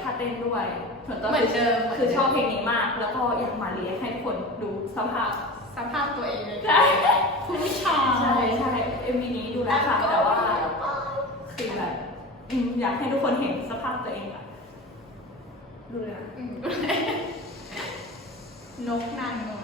ท่าเต้นด้วยส่วนตัวเหมือนเดิมคือชอบเพลงนี้มาก แล้วก็อยากมาเรียนให้ทุกคนดูสภาพสภาพตัวเองเลยใช่ผู้ชายใช่ใช่เอ็มวีนี้ดูแล้วค่ะแต่ว่าคือแบบอืมอยากให้ทุกคนเห็นสภาพตัวเองอะดูเลยนะอืมนกนางนว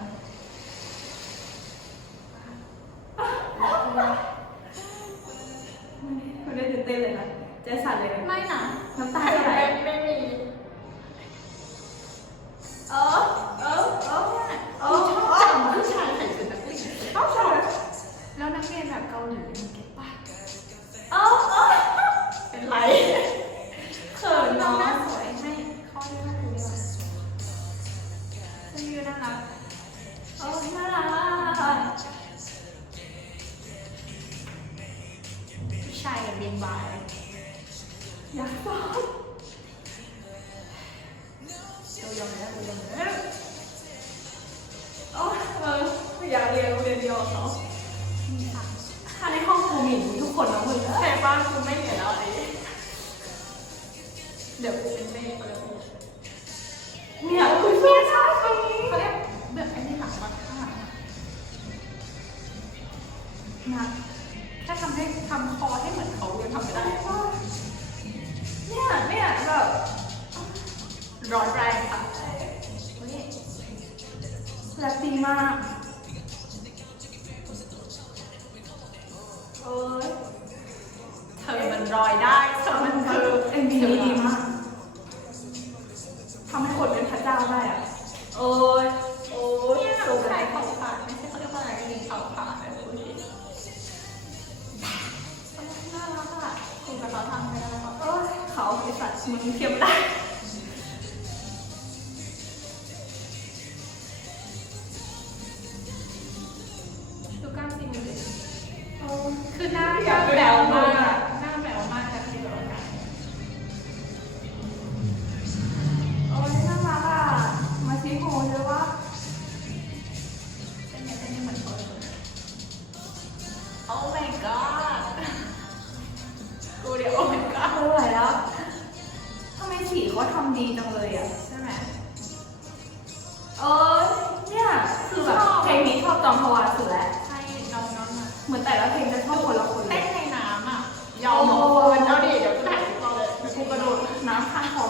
ดี๋ยวเป็นเมฆเลยเนี่ยกูชอบชอบตรงนี้เขาเรียกแบบอ้นี่หลังมาข้างหลังอะนะแค่ทำให้ทำคอให้เหมือนเขายังทำไม่ได้เนี่ยเนี่ยแบบร้อนแรงค่ะแรปดีมาก สัตว์ำไมสีเขาทำดีจังเลยอะใช่ไหมเออเนี่ยคือแบบเพลงนี้ชอบจอมพวาสุดแล้วใช่น้องน้องอะเหมือนแต่ละเพลงจะชอบคนละคนเลเต้ยนในน้ำอะยอมเอาเฟิร์นเอาดิเดี๋ยวกูถ่ายคลิปเราเลยเดี๋ยวกูกระโดดน้ำข้างคอ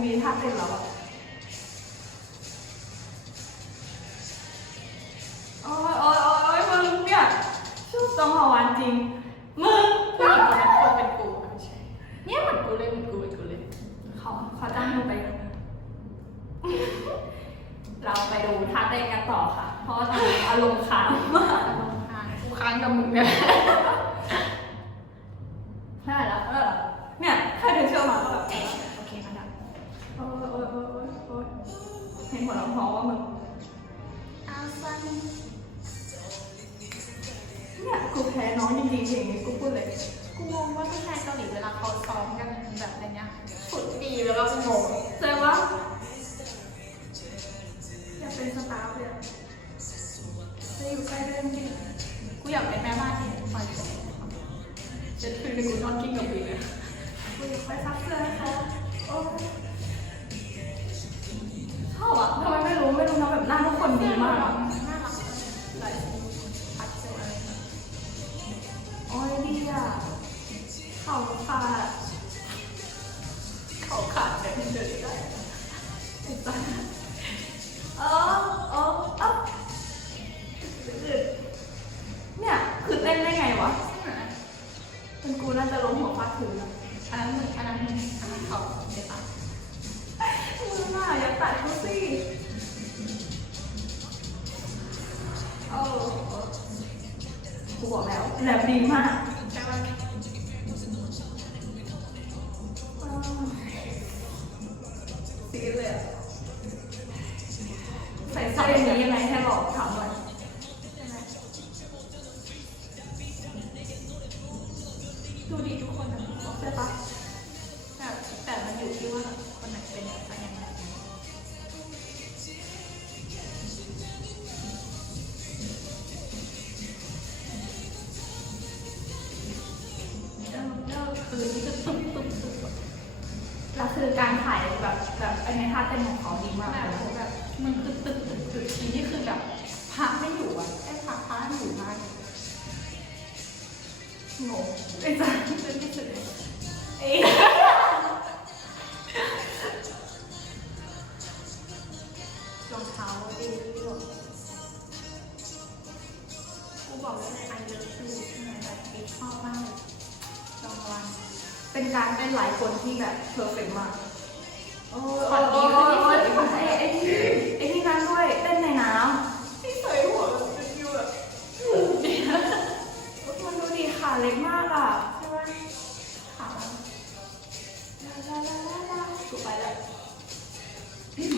เป็นแบบ MV ท่าเต้นแล้วอะโอ้ยโอ้ยโอ้ยโอ้ยมึงเนี่ยชอบจองฮวานจริง มึงผู้หญิงคนนั้นควรเป็นกูอะไม่ใช่เนี่ยเหมือนกูเลยเหมือนกูเหมือนกูเลยเขาเขาจ้างมึงไปนะเราไปดูท่าเต้นกันต่อค่ะ เพราะว่าตอนนี้อารมณ์ค้างมากกูค้างกับมึงเนี่ย ใช่แล้วเออเนี่ยแค่เธอเชื่อมาก็แบบ โอเคมาดับ โอ้ยโอ้ยโอ้ยโอ้ยโอ้ย เห็นหัวเราะเพราะว่ามึงอาซันเนี่ยกูแพ้น้องจริงๆเพลงนี้กูพูดเลยกูงงว่าผู้ชายเกาหลีเวลาเขาซ้อมกันแบบอะไรเนี้ยสุดดีแล้วก็งง ค ดีมากใช่ว่าเออซีดเลยอะใส่ใส่อย่างนี้ยังไงให้หลอกถามหน่อยใช่ไหมดูดีทุกคนนะใช่ปะแต่แต่มันอยู่ที่ว่าคนไหนเป็นอะไรยังไง การถ่ายแบบแบบไอ้ในท่าเต้นของเขาดีมากแบบแบบมันคือตึกตึกตึกทีนี่คือแบบพักไม่อยู่อะไอ้พักพักไม่อยู่มากงงไอ้จ้าเป็นที่สุดเอ้รองเท้าดีด้วยกูบอกเลยในไอเลิฟยูใช่ไหมแบบเอชอบมากเลยรางวัลเป็นการเต้นหลายคนที่แบบ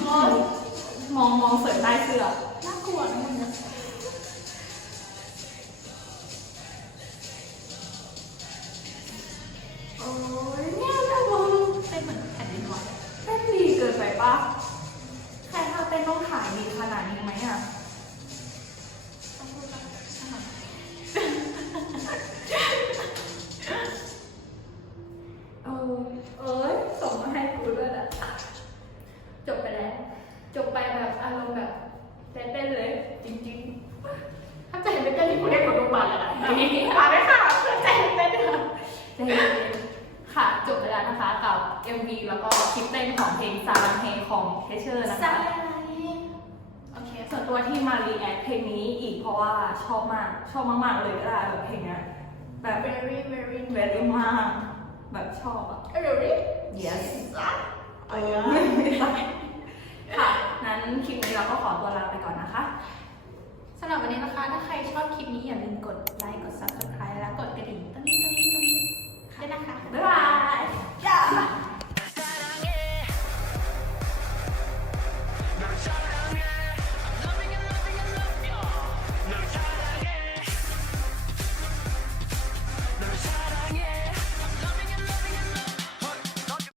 มองมองเสยใต้เสื้อน่ากลัวนะมึงเนี่ยโอ้ยเนี่ยนะมึงเป็นเหมือนแผ่นดินไหวเต้นดีเกินไปปะใครถ้าเต้นต้องถ่ายดีขนาดนี้ไหมอะ แล้วก็คลิปเต้นของเพลงซาลังเพลงของเทเชอร์นะคะ โอเค ส่วนตัวที่มารีแอคเพลงนี้อีกเพราะว่าชอบมาก ชอบมากๆเลยก็ได้แบบเพลงเนี้ยแบบ very very very มาก แบบชอบอะ very yes เออไม่ใช่ค่ะ นั้นคลิปนี้เราก็ขอตัวลาไปก่อนนะคะสำหรับวันนี้นะคะ ถ้าใครชอบคลิปนี้อย่าลืมกดไลค์ กด subscribe และกดกระดิ่งตรงนี้ตรงนี้ตรงนี้ด้วยนะคะ บ๊ายบาย